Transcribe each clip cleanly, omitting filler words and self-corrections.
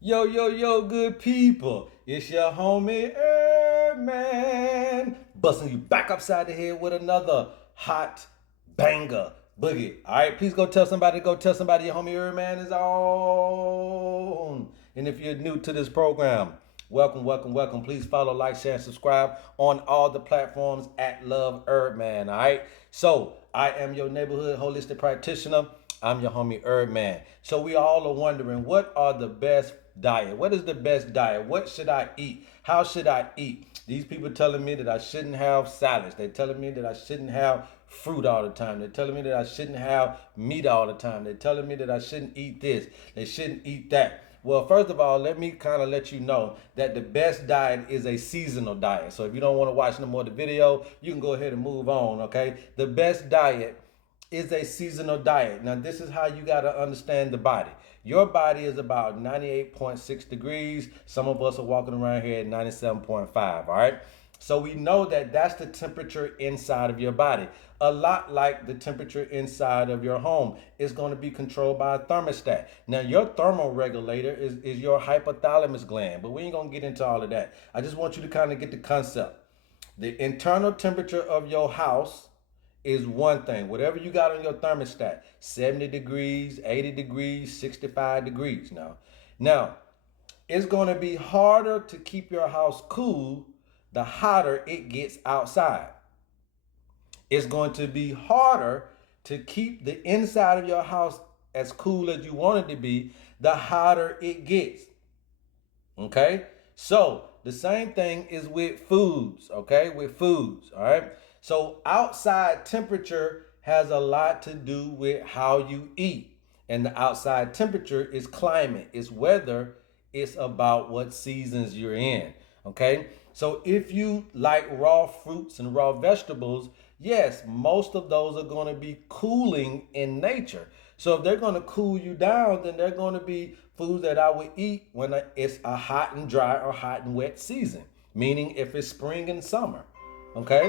Yo, yo, yo, good people. It's your homie HerbMan busting you back upside the head with another hot banger boogie. All right, please go tell somebody, your homie HerbMan is on. And if you're new to this program, welcome, welcome, welcome. Please follow, like, share, and subscribe on all the platforms at Love HerbMan. All right, so I am your neighborhood holistic practitioner. I'm your homie HerbMan. So we all are wondering, what are the best diet? What is the best diet? What should I eat? How should I eat? These people telling me that I shouldn't have salads. They're telling me that I shouldn't have fruit all the time. They're telling me that I shouldn't have meat all the time. They're telling me that I shouldn't eat this. They shouldn't eat that. Well, first of all, let me kind of let you know that the best diet is a seasonal diet. So if you don't want to watch no more of the video, you can go ahead and move on, okay? The best diet is a seasonal diet. Now, this is how you got to understand the body. Your body is about 98.6 degrees. Some of us are walking around here at 97.5, all right? So we know that that's the temperature inside of your body. A lot like the temperature inside of your home is going to be controlled by a thermostat. Now, your thermal regulator is your hypothalamus gland, but we ain't going to get into all of that. I just want you to kind of get the concept. The internal temperature of your house is one thing. Whatever you got on your thermostat, 70 degrees, 80 degrees, 65 degrees now. Now, it's going to be harder to keep your house cool the hotter it gets outside. It's going to be harder to keep the inside of your house as cool as you want it to be the hotter it gets. Okay? So, the same thing is with foods, okay? With foods, all right? So, outside temperature has a lot to do with how you eat. And the outside temperature is climate, it's weather, it's about what seasons you're in, okay? So, if you like raw fruits and raw vegetables, yes, most of those are going to be cooling in nature. So if they're going to cool you down, then they're going to be foods that I would eat when it's a hot and dry or hot and wet season, meaning if it's spring and summer. Okay?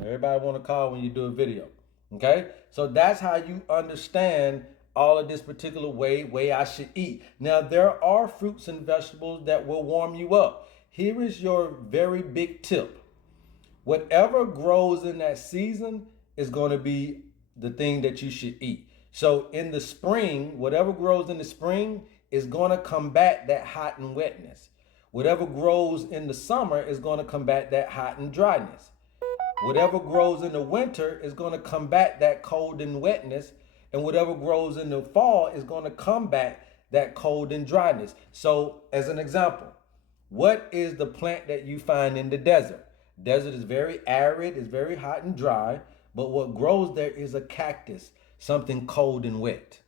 Everybody want to call when you do a video. Okay? So that's how you understand all of this particular way I should eat. Now there are fruits and vegetables that will warm you up. Here is your very big tip. Whatever grows in that season is going to be the thing that you should eat. So in the spring, whatever grows in the spring is going to combat that hot and wetness. Whatever grows in the summer is going to combat that hot and dryness. Whatever grows in the winter is going to combat that cold and wetness. And whatever grows in the fall is going to combat that cold and dryness. So, as an example, what is the plant that you find in the desert? Desert is very arid, it's very hot and dry, but what grows there is a cactus, something cold and wet.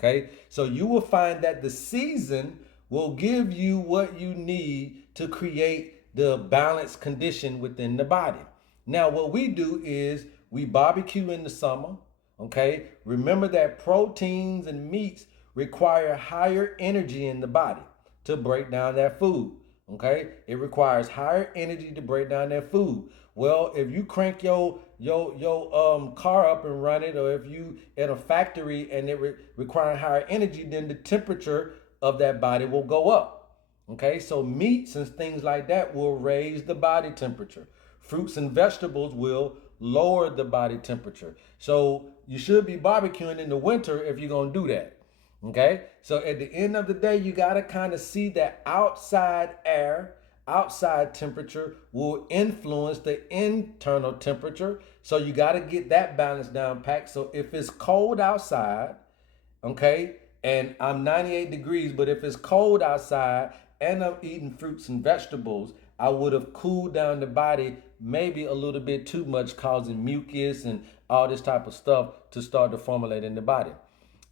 Okay? So you will find that the season will give you what you need to create the balanced condition within the body. Now, what we do is we barbecue in the summer. Okay? Remember that proteins and meats require higher energy in the body to break down that food. Okay, it requires higher energy to break down that food. Well, if you crank your car up and run it, or if you at a factory and it requires higher energy, then the temperature of that body will go up. Okay, so meats and things like that will raise the body temperature. Fruits and vegetables will lower the body temperature. So you should be barbecuing in the winter if you're gonna do that. Okay, so at the end of the day, you got to kind of see that outside air, outside temperature will influence the internal temperature. So you got to get that balance down packed. So if it's cold outside, okay, and I'm 98 degrees, but if it's cold outside and I'm eating fruits and vegetables, I would have cooled down the body maybe a little bit too much, causing mucus and all this type of stuff to start to formulate in the body.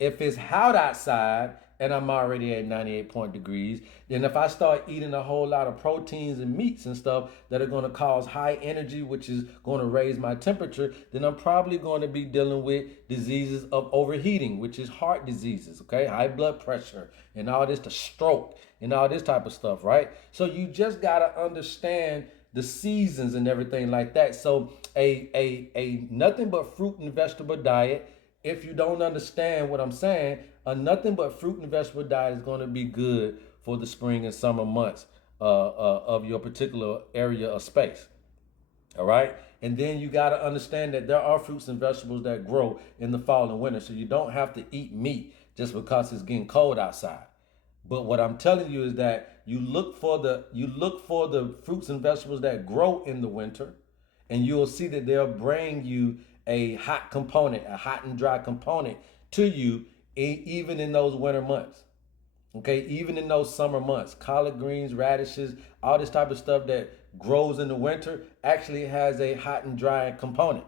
If it's hot outside and I'm already at 98 degrees, then if I start eating a whole lot of proteins and meats and stuff that are going to cause high energy, which is going to raise my temperature, then I'm probably going to be dealing with diseases of overheating, which is heart diseases, okay? High blood pressure and all this, the stroke and all this type of stuff, right? So you just got to understand the seasons and everything like that. So a nothing but fruit and vegetable diet if you don't understand what I'm saying, a nothing but fruit and vegetable diet is going to be good for the spring and summer months of your particular area of space. All right. And then you got to understand that there are fruits and vegetables that grow in the fall and winter. So you don't have to eat meat just because it's getting cold outside. But what I'm telling you is that you look for the fruits and vegetables that grow in the winter, and you'll see that they'll bring you a hot component, a hot and dry component to you, even in those winter months. Okay, even in those summer months, collard greens, radishes, all this type of stuff that grows in the winter actually has a hot and dry component.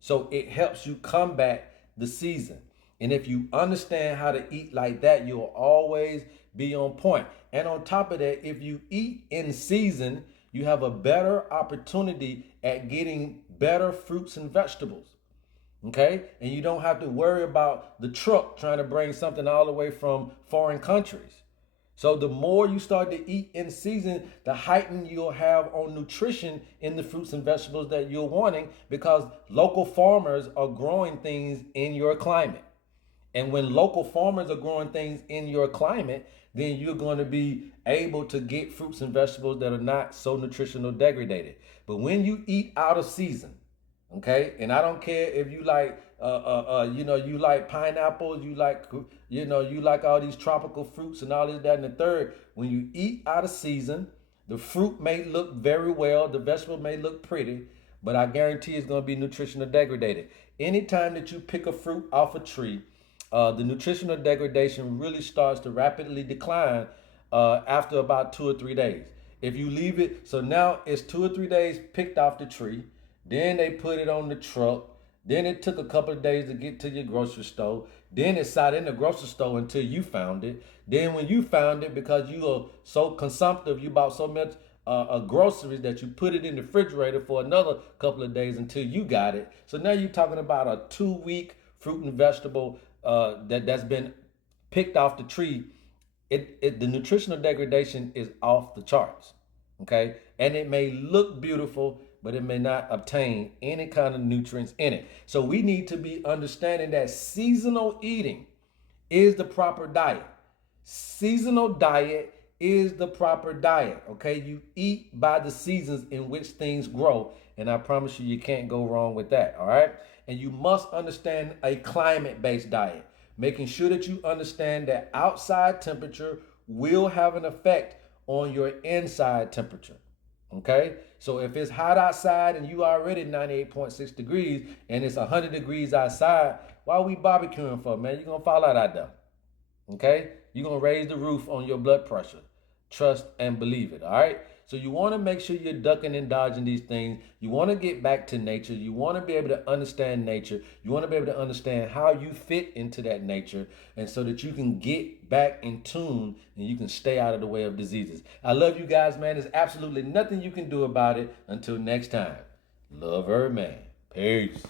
So it helps you combat the season. And if you understand how to eat like that, you'll always be on point. And on top of that, if you eat in season, you have a better opportunity at getting better fruits and vegetables. Okay? And you don't have to worry about the truck trying to bring something all the way from foreign countries. So the more you start to eat in season, the heighten you'll have on nutrition in the fruits and vegetables that you're wanting, because local farmers are growing things in your climate. And when local farmers are growing things in your climate, then you're going to be able to get fruits and vegetables that are not so nutritional degraded. But when you eat out of season, okay, and I don't care if you like you like pineapples, you like all these tropical fruits and all this, that, and the third. When you eat out of season, the fruit may look very well, the vegetable may look pretty, but I guarantee it's going to be nutritional degraded. Anytime that you pick a fruit off a tree, the nutritional degradation really starts to rapidly decline after about 2 or 3 days. If you leave it, so now it's 2 or 3 days picked off the tree, then they put it on the truck, then it took a couple of days to get to your grocery store, then it sat in the grocery store until you found it. Then when you found it, because you are so consumptive, you bought so much groceries that you put it in the refrigerator for another couple of days until you got it. So now you're talking about a 2-week fruit and vegetable that's been picked off the tree. The nutritional degradation is off the charts. Okay, and it may look beautiful, but it may not obtain any kind of nutrients in it. So we need to be understanding that seasonal eating is the proper diet. Seasonal diet is the proper diet. Okay, you eat by the seasons in which things grow, and I promise you, you can't go wrong with that. All right, and you must understand a climate-based diet, making sure that you understand that outside temperature will have an effect on your inside temperature. Okay, so if it's hot outside and you already 98.6 degrees and it's 100 degrees outside, why are we barbecuing for, man? You're gonna fall out there. Okay, you're gonna raise the roof on your blood pressure. Trust and believe it. All right, so you want to make sure you're ducking and dodging these things. You want to get back to nature. You want to be able to understand nature. You want to be able to understand how you fit into that nature, and so that you can get back in tune and you can stay out of the way of diseases. I love you guys, man. There's absolutely nothing you can do about it. Until next time, love HerbMan. Peace.